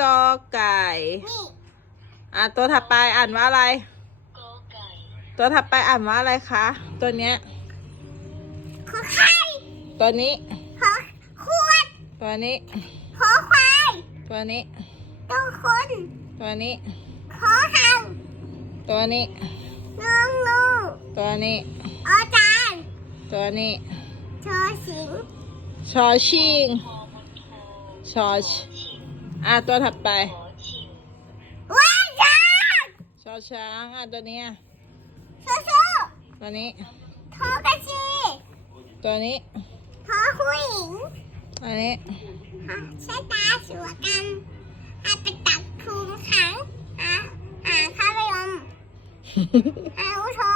กอไก่ นี่อะตัวถัดไปอ่านว่าอะไร กอไก่ตัวถัดไปอ่านว่าอะไรคะ ตัวเนี้ย ขอไข่ตัวนี้ ขอขวดตัวนี้ ขอควายตัวนี้ ตัวคนตัวนี้ ขอหังตัวนี้น้องงูตัวนี้ อาจารตัวนี้เธอสิงชอชิงพอบนโทชอช อะตัวถัดไปขอชิงว้าจ้าชอช้างอะตัวเนี้ยสู้สู้ตัวนี้ๆทอกระชีตัวนี้ทอผู้หญิงตัวนี้ฮะใช้ตาสวยกันหาไปตักคุมขังหาหาข้าวไปอมเอาโทอ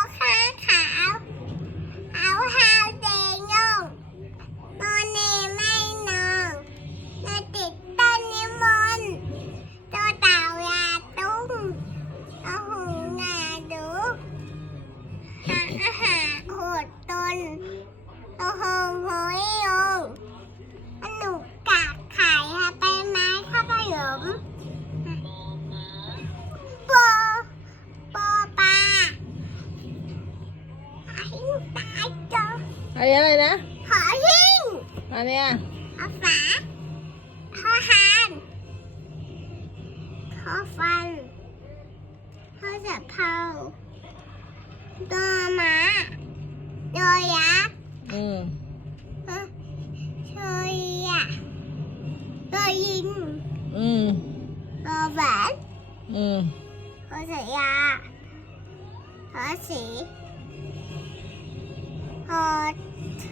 ตายจ้ะอันนี้อะไรนะหาหิ้งอันเนี้ยข้อฝาข้อหานข้อฟันข้อจะเพาตัวหมาตัวยักษ์อืมฮะเชยอะตัวยิงอืมตัวแหวนอืมข้อสยาข้อสี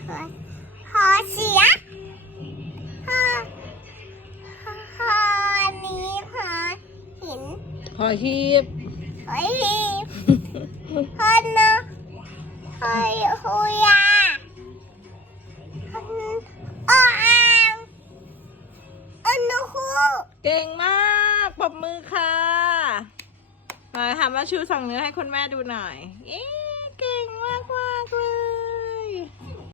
ข้อเสียข้อข้อนี้ข้อหินขอชีพข้อหีบข้อนะข้อหุยาข้ออ้างอันนูคูเก่งมากปรบมือค่ะมาทำมาชูสองนิ้วให้คุณแม่ดูหน่อยเอ๊ะเก่งมากมากๆเลย